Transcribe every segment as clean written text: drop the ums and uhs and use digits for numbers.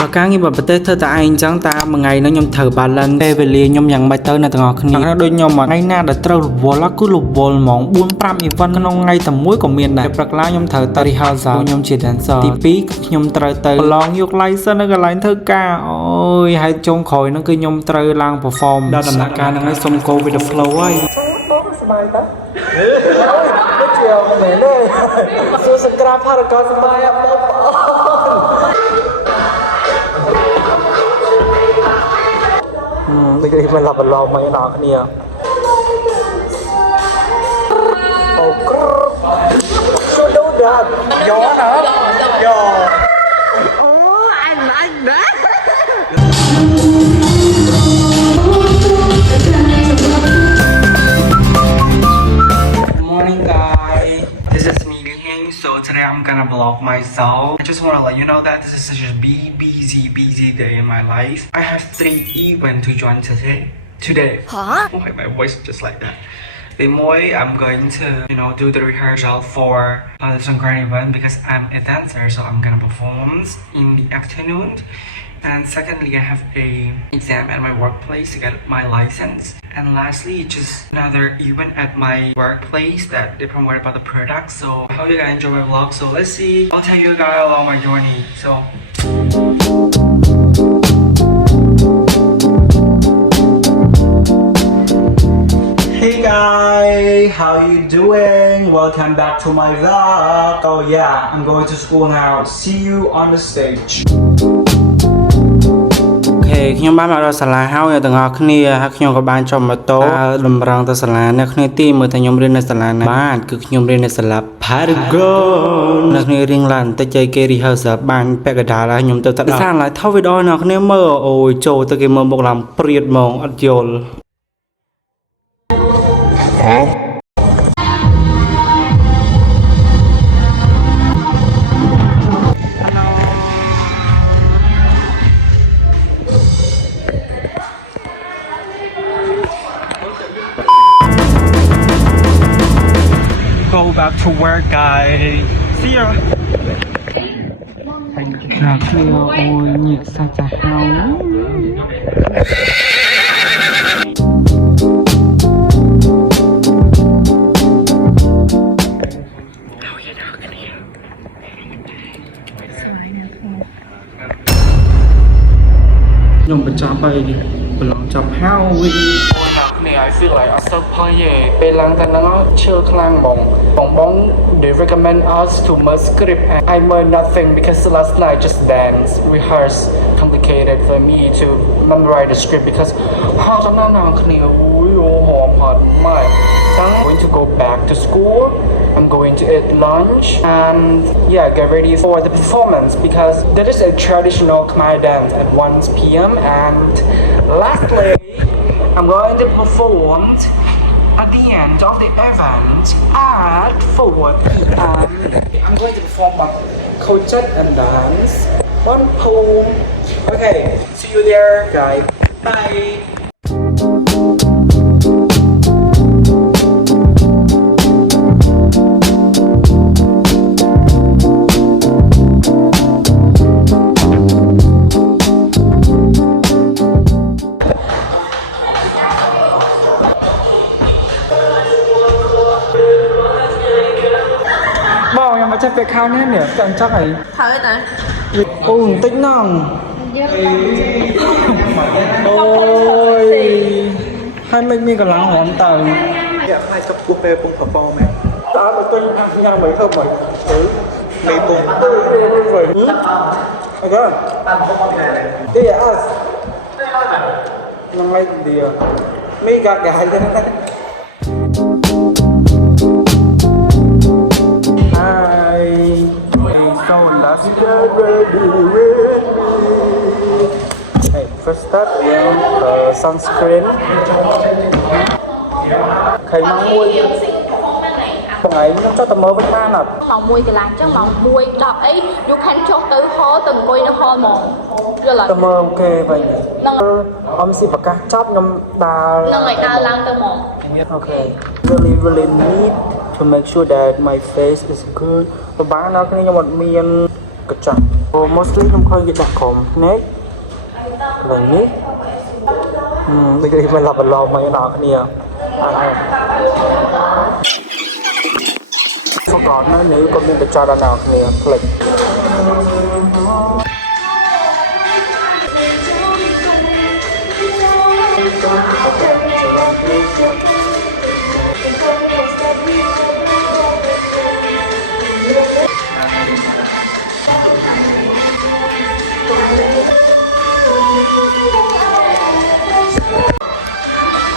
បើការងារប្រទេសធ្វើតែឯងចឹងតាមួយថ្ងៃហ្នឹងខ្ញុំត្រូវ balance ពេលវេលាខ្ញុំយ៉ាងម៉េចទៅអ្នកទាំងអស់គ្នាដូចខ្ញុំថ្ងៃណាដែលត្រូវរវល់គឺរវល់ហ្មង 4-5 event ក្នុងថ្ងៃតែមួយក៏មានដែរព្រឹកឡើងខ្ញុំត្រូវទៅ rehearsal ខ្ញុំជា dancer ទី2ខ្ញុំត្រូវទៅប្រឡងយក license នៅកន្លែងធ្វើការអូយហើយចុងក្រោយហ្នឹងគឺខ្ញុំត្រូវឡើង perform ដល់ដំណាក់កាលហ្នឹងហើយសុំ go with the flow ហើយបងសប្បាយតាដូចជាមែនទេសួរសង្គ្រាមផារកនសប្បាយអត់បងដូចមិនឡប់ប្រឡំមកដល់គ្នាអូក្រ Should do that យកណាយកអូអញណា Morning guys, this is me Ling. So today I'm gonna vlog myself. I just wanna let you know that this is such a busy day in my life. I have 3 events to join today. Huh? Why my voice just like that? I'm going to, do the rehearsal for the Songkran event because I'm a dancer, so I'm gonna perform in the afternoon. And secondly, I have a exam at my workplace to get my license. And lastly, just another event at my workplace that they promote about the product. So I hope you guys enjoy my vlog. So let's see. I'll take you guys along my journey. So. Hey guys, how you doing? Welcome back to my vlog. Oh yeah, I'm going to school now. See you on the stage. ខ្ញុំបានមកដល់សាលាហើយអ្នកទាំងអស់គ្នាហើយខ្ញុំក៏បានចុះម៉ូតូតម្រង់ទៅសាលាអ្នកគ្នាទីមើលថាខ្ញុំរៀននៅសាលាណាបាទគឺខ្ញុំរៀននៅសាលា Paragon អ្នកគ្នារៀងឡើងបន្តិចគេ rehearsal បានពាក់កណ្ដាលហើយខ្ញុំទៅតែសាលាថតវីដេអូអ្នកគ្នាមើលអូយចូលទៅគេមើលមុខឡើងព្រាតហ្មងអត់យល់Go back to work, guys. See ya. ណាគ្នាអូយញាក់សាច់សាហាវខ្ញុំបញ្ចប់ហើយប្រឡងចប់ហើយI feel like I'm so tired ពេលឡើងតែហ្នឹងឈឺខ្លាំងបង they recommend us to merge script and I learned nothing because last night just dance rehearse complicated for me to memorize the script because how ចំណានដល់គ្នាអូយហមហត់ម៉ែ I'm going to go back to school I'm going to eat lunch and get ready for the performance because there is a traditional Khmer dance at 1 p.m. and lastly I'm going to perform at the end of the event at 4 p.m. I'm going to perform my concert and dance on pool. Okay, see you there, guys. Bye. ចាំពេលខោនេះនេះចាំchắcហើយត្រូវតាអូបន្តិចណងអូយហើយមិនមានកន្លងរំទៅយកផ្នែកកពុះពេលពងប្រប៉មែនតើមកពេញញ៉ាំមិនធ្វើមិនមេពងអូខេទេអត់នឹងមិនឌីមីកាកាយទេLet's get ready with me. Hey, first start with sunscreen. ខេម៉ោង1ថ្ងៃខ្ញុំចុះទៅមើលវិញបានអត់ម៉ោង1កន្លះចឹងម៉ោង1:10អី you can ចុះទៅហលទៅអង្គុយនៅហលហ្មងយល់អត់ទៅមើលគេវិញអមស៊ីប្រកាសចប់ខ្ញុំដើរនឹងឲ្យដើរឡើងទៅហ្មង Okay really need to make sure that my face is good ប្រហែលដល់គ្នាខ្ញុំអត់មានកញ្ចក់ mostly ខ្ញុំឃើញគេដាក់ក្រុមភ្នែកឡើងនេះដូចគេមិនឡប់បន្លំមកដល់គ្នាForgot នៅនេះក៏មានបច្ចុប្បន្នដល់គ្នាផ្លេច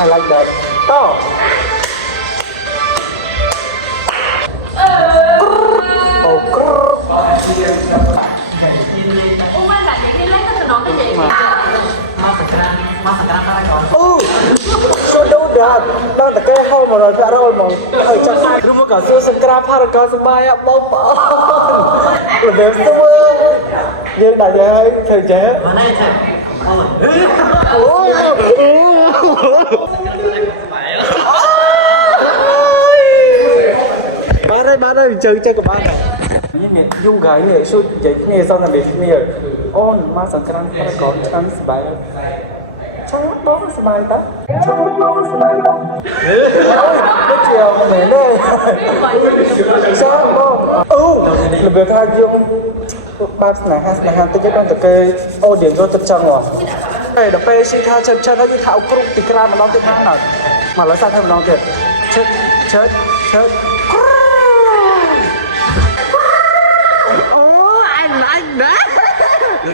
I like that. Oh. So do that. Đang tại cái hôm mà rồi đã rồi mà ở trong hai lúc mà cả siêu scrap Paragon sân bay á bông bông là đẹp xưa nhưng đại gia thời chế ba đây chơi của ba này như này dung gái này suốt vậy nghe xong là bị nghe ôn mà sẵn khăn có chăn bài chắc bóng bài ta chắc bóng bài ta cái chiều mẹ đây chắc bóng là việc hai dung ba này hai tới cái con từ cây ô điểm cho tập chân rồi đây là pe sinh tha chân chân nó đi thảo cục thì cái mà nó tới tháng nào mà nó sao thêm nó kìa chết chết chết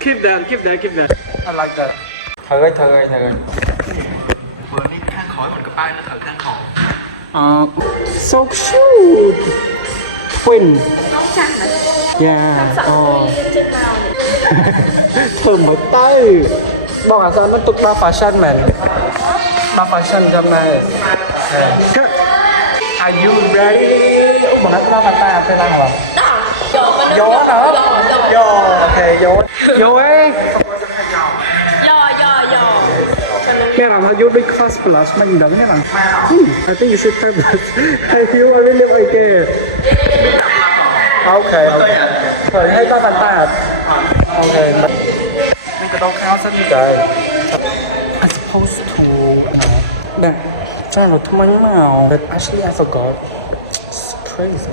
Keep that. I like that. Thử ơi. Vừa đi khăn khỏi mình có bay nó thử khăn khỏi. So cute. Twin. Yeah. Thơm mới tay. Bọn à sao nó tục ba fashion man. Ba fashion trong này. Are you ready? Mà nó ba ta phải làm hả? Vô hả? Vô, ok, vô ấy. Cái làm vô đi cost plus mình đỡ cái làm. I think you should try that. I feel I really like it. Ok. Thời hay ta bàn ta. Ok, mình có đâu khao sẵn trời. I'm supposed to. Nè, chắc là thông minh nào. But actually I forgot. It's crazy.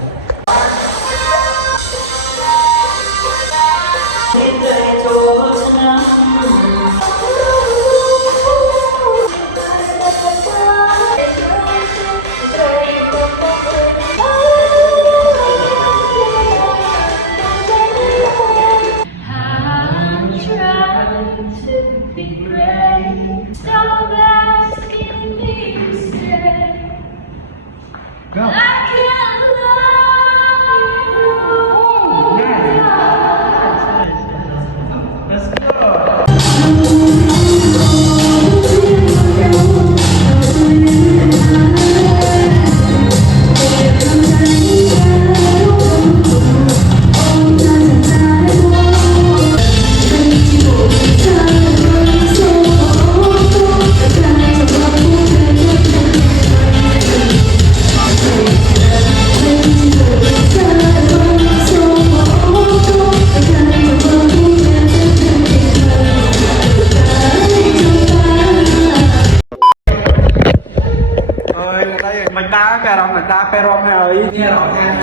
Mình đá pe rom hơi nghe rõ nha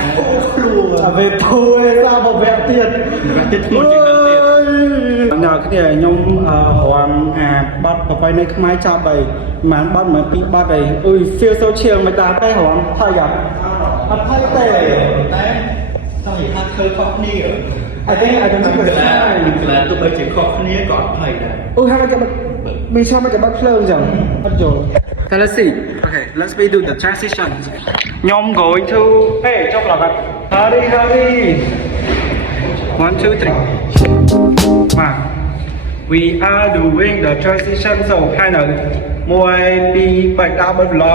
về thôi sao mà vẹo tiền nhờ cái này nhung hoàng bắt ở bên này không ai cho bày mà bắt mà bị bắt này phiêu sâu chiều mình đá pe hoàng thay à thay tệ sao vậy thay khơi khóc nia I think I don't think là tụi bay chỉ khóc nia còn thầy này hai cái mình sao mà cái bắt phơi chẳng bắt rồi. So let's see. Okay, let's do the transition. Nhóm going to hey, chốc là bạn. Hurry. 1, 2, 3. We are doing the transition so kind of 1 2 3 4 5